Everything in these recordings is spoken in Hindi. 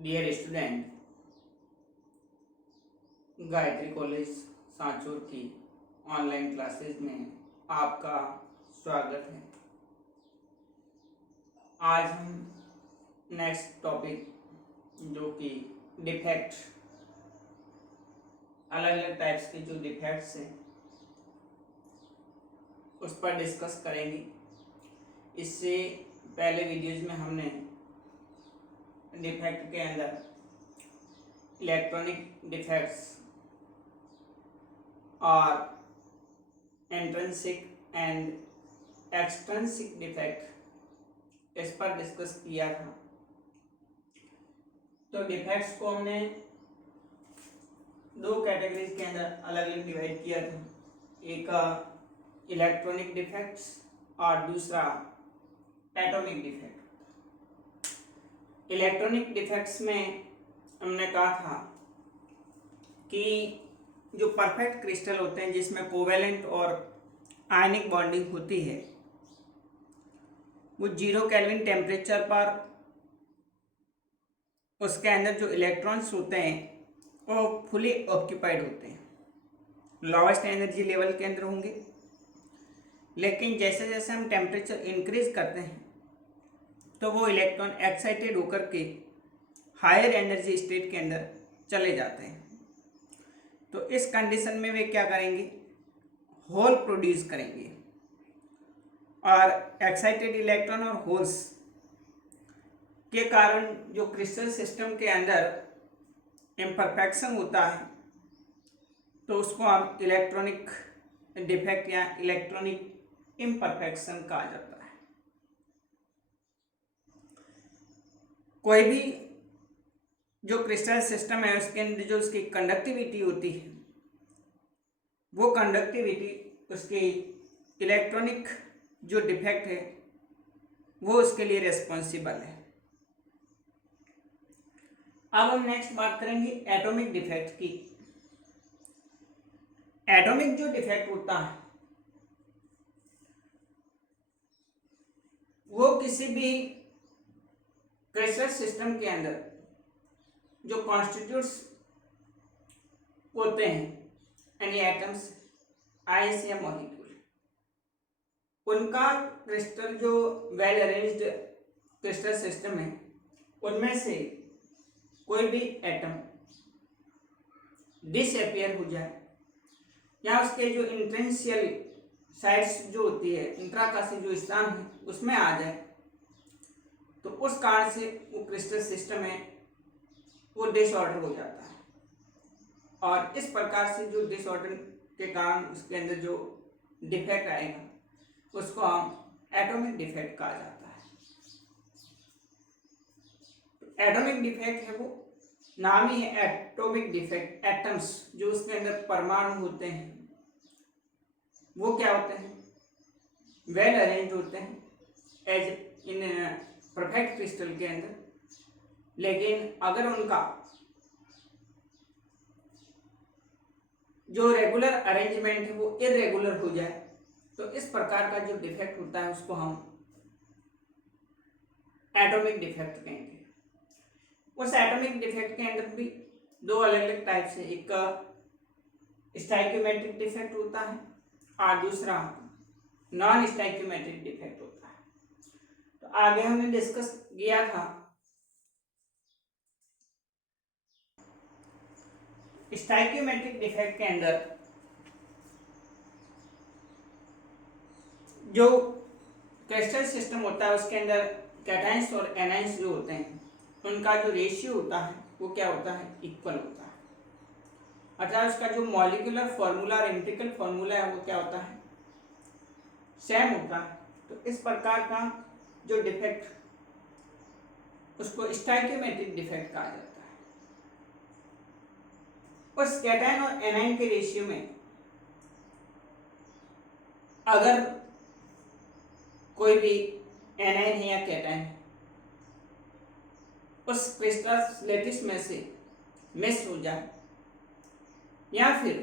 Dear student, Gayatri college Sanchore की ऑनलाइन क्लासेस में आपका स्वागत है। आज हम नेक्स्ट टॉपिक जो कि डिफेक्ट, अलग अलग टाइप्स के जो डिफेक्ट्स हैं उस पर डिस्कस करेंगे। इससे पहले वीडियोज में हमने डिफेक्ट के अंदर इलेक्ट्रॉनिक डिफेक्ट्स और इंट्रिंसिक एंड एक्सट्रिंसिक डिफेक्ट इस पर डिस्कस किया था। तो डिफेक्ट्स को हमने दो कैटेगरीज के अंदर अलग अलग डिवाइड किया था, एक इलेक्ट्रॉनिक डिफेक्ट्स और दूसरा एटॉमिक डिफेक्ट। इलेक्ट्रॉनिक डिफेक्ट्स में हमने कहा था कि जो परफेक्ट क्रिस्टल होते हैं जिसमें कोवेलेंट और आयनिक बॉन्डिंग होती है, वो 0 केल्विन टेम्परेचर पर उसके अंदर जो इलेक्ट्रॉन्स होते हैं वो फुली ऑक्यूपाइड होते हैं, लोवेस्ट एनर्जी लेवल के अंदर होंगे। लेकिन जैसे जैसे हम टेम्परेचर इंक्रीज करते हैं तो वो इलेक्ट्रॉन एक्साइटेड होकर के हायर एनर्जी स्टेट के अंदर चले जाते हैं। तो इस कंडीशन में वे क्या करेंगे, होल प्रोड्यूस करेंगे और एक्साइटेड इलेक्ट्रॉन और होल्स के कारण जो क्रिस्टल सिस्टम के अंदर इम्परफेक्शन होता है तो उसको हम इलेक्ट्रॉनिक डिफेक्ट या इलेक्ट्रॉनिक इम्परफेक्शन कहा जाता है। कोई भी जो क्रिस्टल सिस्टम है उसके अंदर जो उसकी कंडक्टिविटी होती है, वो कंडक्टिविटी उसकी इलेक्ट्रॉनिक जो डिफेक्ट है वो उसके लिए रिस्पॉन्सिबल है। अब हम नेक्स्ट बात करेंगे एटॉमिक डिफेक्ट की। एटॉमिक जो डिफेक्ट होता है वो किसी भी क्रिस्टल सिस्टम के अंदर जो कॉन्स्टिट्यूट्स होते हैं यानी एटम्स, आयंस या मॉलिक्यूल, उनका क्रिस्टल जो वेल अरेंज्ड क्रिस्टल सिस्टम है उनमें से कोई भी एटम डिसअपियर हो जाए या उसके जो इंट्रेंशियल साइड्स जो होती है, इंट्राकाशी जो स्थान है उसमें आ जाए तो उस कारण से वो क्रिस्टल सिस्टम है वो डिसऑर्डर हो जाता है। और इस प्रकार से जो डिसऑर्डर के कारण उसके अंदर जो डिफेक्ट आएगा उसको हम एटॉमिक डिफेक्ट कहा जाता है। एटॉमिक डिफेक्ट है वो नाम ही है एटॉमिक डिफेक्ट। एटम्स जो उसके अंदर परमाणु होते हैं वो क्या होते हैं, वेल अरेंज होते हैं एज इन परफेक्ट क्रिस्टल के अंदर। लेकिन अगर उनका जो रेगुलर अरेंजमेंट है वो इरेगुलर हो जाए तो इस प्रकार का जो डिफेक्ट होता है उसको हम एटॉमिक डिफेक्ट कहेंगे। उस एटॉमिक डिफेक्ट के अंदर भी दो अलग अलग टाइप्स है, एक स्टाइक्योमेट्रिक डिफेक्ट होता है और दूसरा नॉन स्टाइक्योमेट्रिक डिफेक्ट होता है। तो आगे हमने डिस्कस किया था स्टाइक्योमेट्रिक डिफेक्ट के अंदर जो क्रिस्टल सिस्टम होता है उसके अंदर कैटायंस और एनायंस जो होते हैं उनका जो रेशियो होता है वो क्या होता है, इक्वल होता है। अर्थात उसका जो मॉलिक्यूलर फॉर्मूला और एम्पिरिकल फॉर्मूला है वो क्या होता है, सेम होता है। तो इस प्रकार का जो डिफेक्ट उसको स्टाइक्योमेट्रिक डिफेक्ट कहा जाता है। उस कैटायन और एनायन के रेशियो में अगर कोई भी एनायन है या कैटायन है उस क्रिस्टल लैटिस में से मिस हो जाए या फिर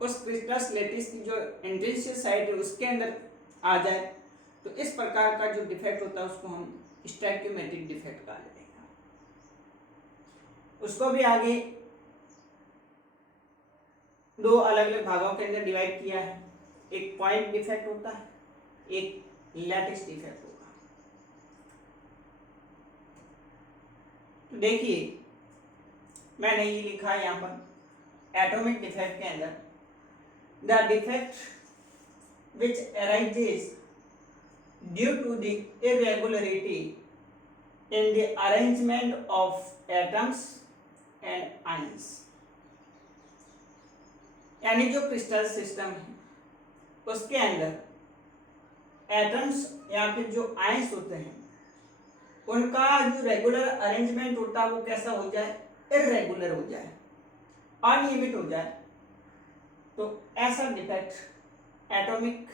उस क्रिस्टल लैटिस की जो इंट्रिंसिक साइड है उसके अंदर आ जाए तो इस प्रकार का जो डिफेक्ट होता है उसको हम स्टाइक्योमेट्रिक डिफेक्ट कहा जाएगा। उसको भी आगे दो अलग अलग भागों के अंदर डिवाइड किया है। एक पॉइंट डिफेक्ट होता है, एक लैटिस डिफेक्ट होगा। तो देखिए मैंने ये लिखा है यहाँ पर एटॉमिक डिफेक्ट के अंदर, the defect which arises due to the irregularity in the arrangement of atoms and ions, यानी जो क्रिस्टल सिस्टम है उसके अंदर एटम्स या फिर जो आयंस होते हैं उनका जो रेगुलर अरेंजमेंट होता है वो कैसा हो जाए, इरेगुलर हो जाए, अनियमित हो जाए, तो ऐसा डिफेक्ट एटॉमिक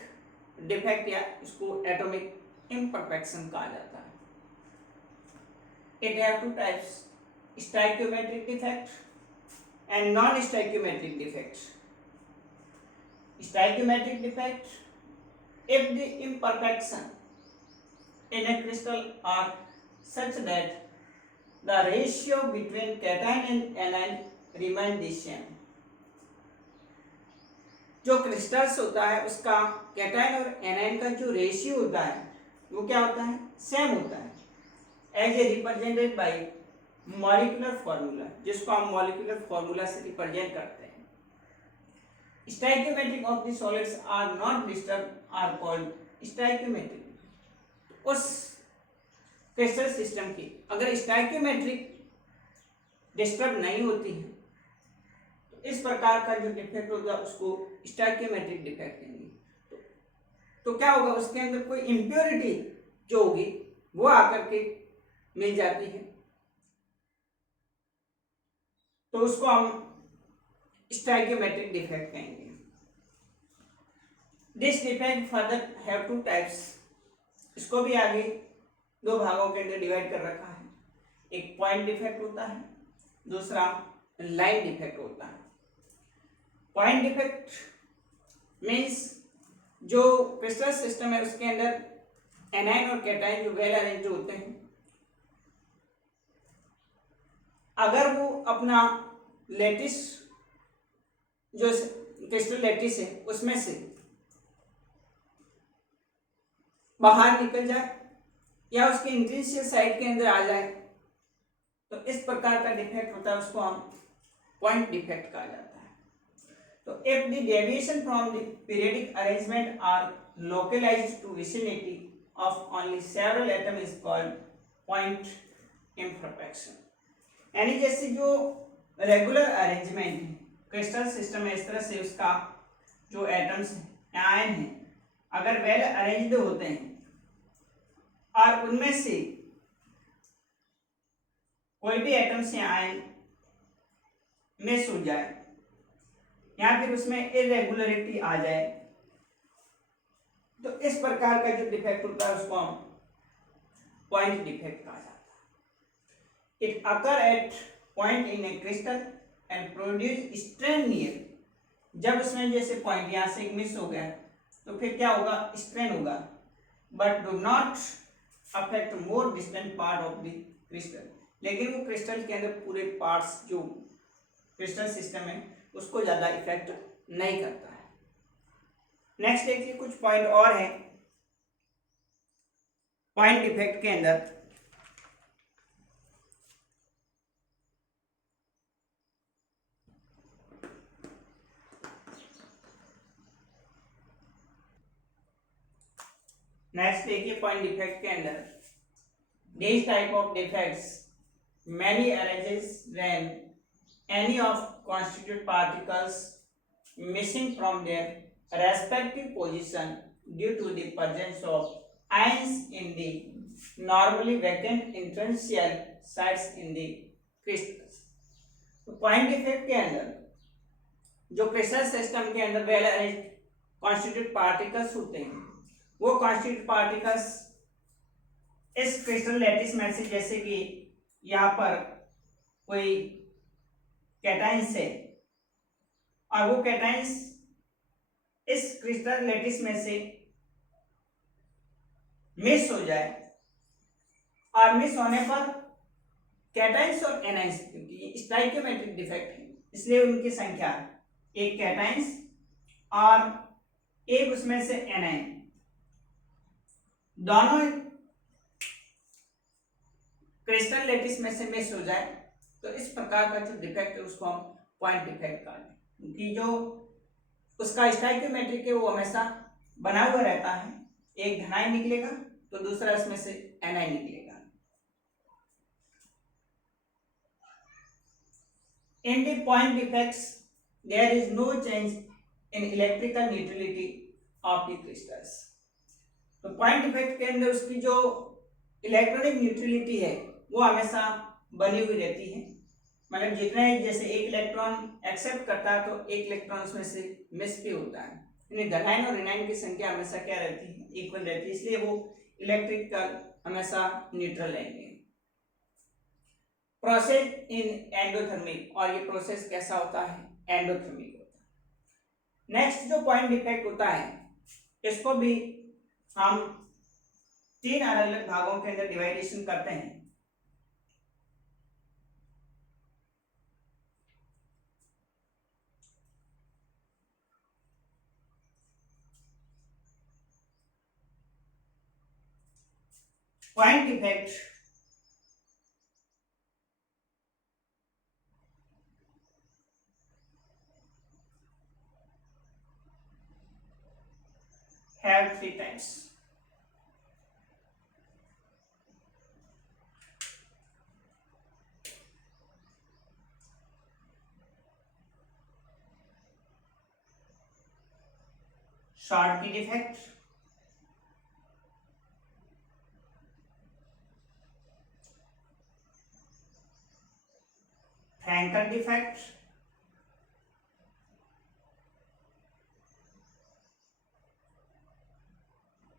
डिफेक्ट या इसको एटॉमिक इम्परफेक्शन कहा जाता है। It have two types, stoichiometric defect and non-stoichiometric defects. Stoichiometric defect, if the imperfection in a crystal are such that the ratio between cation and anion remain the same. जो क्रिस्टल्स होता है उसका कैटायन और एनायन का जो रेशियो होता है वो क्या होता है, सेम होता है, as a represented by molecular formula, जिसको हम मॉलिक्यूलर फॉर्मूला से रिप्रेजेंट करते हैं। Stoichiometric of the solids are not disturb are called stoichiometric. उस क्रिस्टल सिस्टम की अगर स्टोइकियोमेट्रिक डिस्टर्ब नहीं होती है तो इस प्रकार का जो डिफेक्ट होगा उसको स्टोइकियोमेट्रिक डिफेक्ट कहेंगे। तो क्या होगा, उसके अंदर कोई इम्प्योरिटी जो होगी वो आकर के मिल जाती है, तो उसको हम स्टोइकियोमेट्रिक डिफेक्ट कहेंगे। This defect further have two types, इसको भी आगे दो भागों के अंदर डिवाइड कर रखा है। एक पॉइंट डिफेक्ट होता है, दूसरा लाइन डिफेक्ट होता है। पॉइंट डिफेक्ट मीन्स जो क्रिस्टल सिस्टम है उसके अंदर एनायन और कैटायन जो वेल अरेंज होते हैं, अगर वो अपना लैटिस जो क्रिस्टल लैटिस है उसमें से बाहर निकल जाए या उसके इंट्रिंसिक साइड के अंदर आ जाए, तो इस प्रकार का डिफेक्ट होता है, उसको हम पॉइंट डिफेक्ट कहा जाता है। तो if the deviation from the periodic arrangement are localized to vicinity of only several atom is called point imperfection. यानी जैसे जो रेगुलर अरेंजमेंट है क्रिस्टल सिस्टम में, इस तरह से उसका जो एटम्स हैं आयन हैं अगर वेल अरेंज्ड होते हैं और उनमें से कोई भी एटम्स या आयन मिस हो जाए या फिर उसमें इरेगुलरिटी आ जाए, तो इस प्रकार का जो डिफेक्ट होता है उसको हम पॉइंट डिफेक्ट कहा जाता है। It occur at point in A crystal and produce strain near, जब उसमें जैसे पॉइंट यहाँ से मिस हो गया तो फिर क्या होगा, स्ट्रेन होगा, but do not affect more distant part of the crystal, लेकिन वो क्रिस्टल के अंदर पूरे पार्ट्स जो क्रिस्टल सिस्टम है उसको ज़्यादा इफेक्ट नहीं करता है। नेक्स्ट देखिए कुछ पॉइंट और है पॉइंट डिफेक्ट के अंदर। नेक्स्ट देखिए पॉइंट डिफेक्ट के अंदर, this type of defects many arises when any of constituent particles missing from their respective position due to the presence of ions in the normally vacant interstitial sites in the crystals। तो पॉइंट डिफेक्ट के अंदर जो क्रिस्टल सिस्टम के अंदर वेल अरेंज्ड कॉन्स्टिट्यूट पार्टिकल्स होते हैं, वो कॉन्स्टिट्यूट पार्टिकल्स इस क्रिस्टल लैटिस में से, जैसे कि यहाँ पर कोई कैटाइंस है और वो कैटाइंस इस क्रिस्टल लैटिस में से मिस हो जाए और मिस होने पर कैटाइंस और एनाइंस, क्योंकि स्टाइकियोमेट्रिक डिफेक्ट है इसलिए उनकी संख्या एक कैटाइंस और एक उसमें से एनाइन, दोनों क्रिस्टल लेटिस में से मिस हो जाए तो इस प्रकार का जो डिफेक्ट है उसको हम पॉइंट डिफेक्ट कहते हैं, क्योंकि जो उसका स्टाइकियोमेट्रिक है वो हमेशा बना हुआ रहता है, एक धनाई निकलेगा तो दूसरा इसमें से एनाई निकलेगा। In the point defects, there is no change in electrical neutrality of the crystals. तो पॉइंट डिफेक्ट के अंदर उसकी जो इलेक्ट्रॉनिक न्यूट्रलिटी है वो हमेशा बनी हुई रहती है, मतलब जितने जैसे एक इलेक्ट्रॉन एक्सेप्ट करता है तो एक इलेक्ट्रॉन उसमें से मिस भी होता है, यानी धनायन और ऋणायन की संख्या हमेशा क्या रहती है, इक्वल रहती है, इसलिए वो इलेक्ट्रिकल हमेशा न्यूट्रल रहेंगे। प्रोसेस इन एंडोथर्मिक, और ये प्रोसेस कैसा होता है, एंडोथर्मिक होता है। नेक्स्ट जो पॉइंट डिफेक्ट होता है इसको भी हम तीन अलग अलग भागों के अंदर डिवाइडेशन करते हैं। Point defect have three types. Schottky defect, Frankel defect,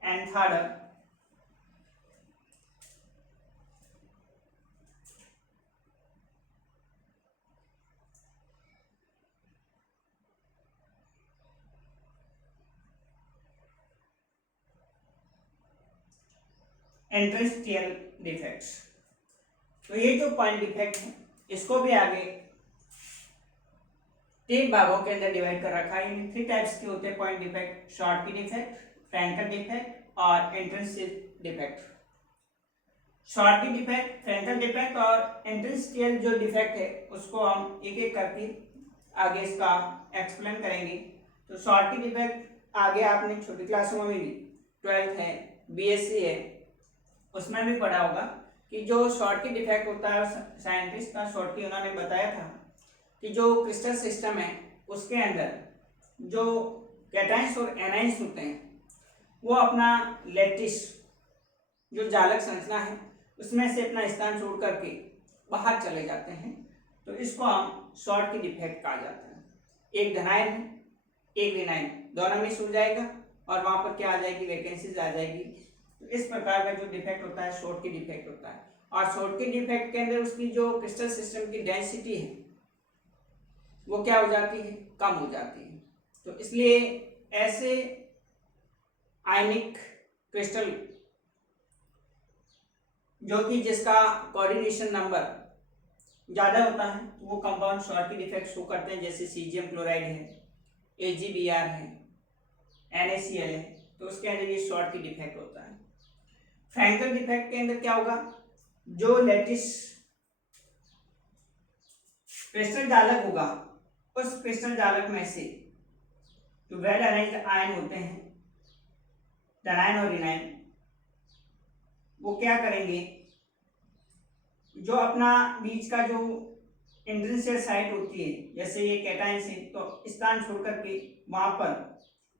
and third interstitial defects. तो ये जो पॉइंट डिफेक्ट है इसको भी आगे तीन भागों के अंदर डिवाइड कर रखा है। थ्री टाइप्स के होते हैं point defect, Schottky defect, Frenkel defect और interstitial defect. Schottky defect, Frenkel defect और इंटरस्टियल जो डिफेक्ट है उसको हम एक एक करके आगे इसका एक्सप्लेन करेंगे। तो शॉर्टकी डिफेक्ट आगे आपने छोटी क्लासों में भी 12th है, बीएससी है, उसमें भी पढ़ा होगा कि जो शॉर्टकी डिफेक्ट होता है, साइंटिस्ट का शॉर्टकी उन्होंने बताया था कि जो क्रिस्टल सिस्टम है उसके अंदर जो कैटाइंस और एनाइंस होते हैं वो अपना लैटिस जो जालक संरचना है उसमें से अपना स्थान छोड़ करके बाहर चले जाते हैं, तो इसको हम शॉर्टकी डिफेक्ट कहा जाता है। एक धनायन है, एक ऋणायन, दोनों मिस हो जाएगा और वहां पर क्या आ जाएगी, वैकेंसीज आ जाएगी। तो इस प्रकार का जो डिफेक्ट होता है शॉर्टकी डिफेक्ट होता है। और शॉर्टकी डिफेक्ट के अंदर उसकी जो क्रिस्टल सिस्टम की डेंसिटी है वो क्या हो जाती है, कम हो जाती है। तो इसलिए ऐसे आयनिक क्रिस्टल जो कि जिसका कोऑर्डिनेशन नंबर ज़्यादा होता है वो कंपाउंड शॉर्टकी डिफेक्ट शो करते हैं, जैसे सीजियम क्लोराइड है, AgBr है, NaCl है, तो उसके अंदर ये शॉर्टकी डिफेक्ट होता है। फ्रैंकल डिफेक्ट के अंदर क्या होगा, जो लैटिस क्रिस्टल जालक होगा उस क्रिस्टल जालक में से जो वेल अरेंज्ड आयन होते हैं, धनायन और ऋणायन, वो क्या करेंगे, जो अपना बीच का जो इंटरस्टियल साइट होती है, जैसे ये कैटायन से तो स्थान छोड़ करके वहां पर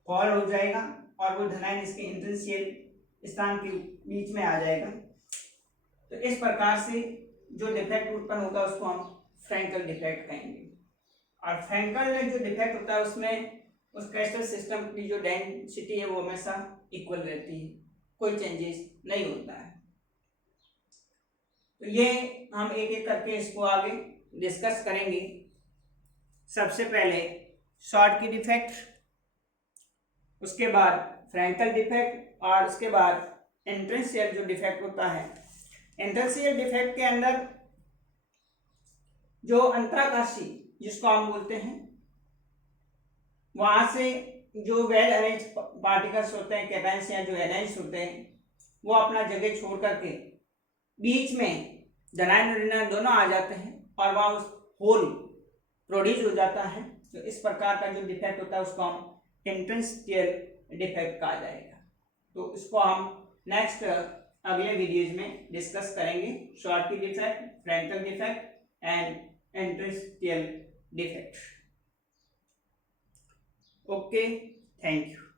फॉल हो जाएगा और वो धनायन इसके इंटरस्टियल स्थान के बीच में आ जाएगा। तो इस प्रकार से जो डिफेक्ट उत्पन्न होगा उसको हम फ्रैंकल डिफेक्ट कहेंगे। और फ्रैंकल में जो डिफेक्ट होता है उसमें उस क्रिस्टल सिस्टम की जो डेंसिटी है वो हमेशा इक्वल रहती है, कोई चेंजेस नहीं होता है। तो ये हम एक एक करके इसको आगे डिस्कस करेंगे। सबसे पहले शॉर्टकी डिफेक्ट, उसके बाद फ्रैंकल डिफेक्ट और उसके बाद इंटरस्टियल जो डिफेक्ट होता है। इंटरस्टियल डिफेक्ट के अंदर जो अंतराकाशी जिसको हम बोलते हैं, वहां से जो वेल अरेंज पार्टिकल्स होते हैं, कैटायंस या जो एनायंस होते हैं, वो अपना जगह छोड़ करके बीच में धनायन और ऋणायन दोनों आ जाते हैं और वहां उस होल प्रोड्यूस हो जाता है। तो इस प्रकार का जो डिफेक्ट होता है उसको हम इंटरस्टिशियल डिफेक्ट कहा जाएगा। तो इसको हम नेक्स्ट अगले वीडियोज में डिस्कस करेंगे। Schottky defect, Frenkel defect and interstitial defect. Okay, thank you.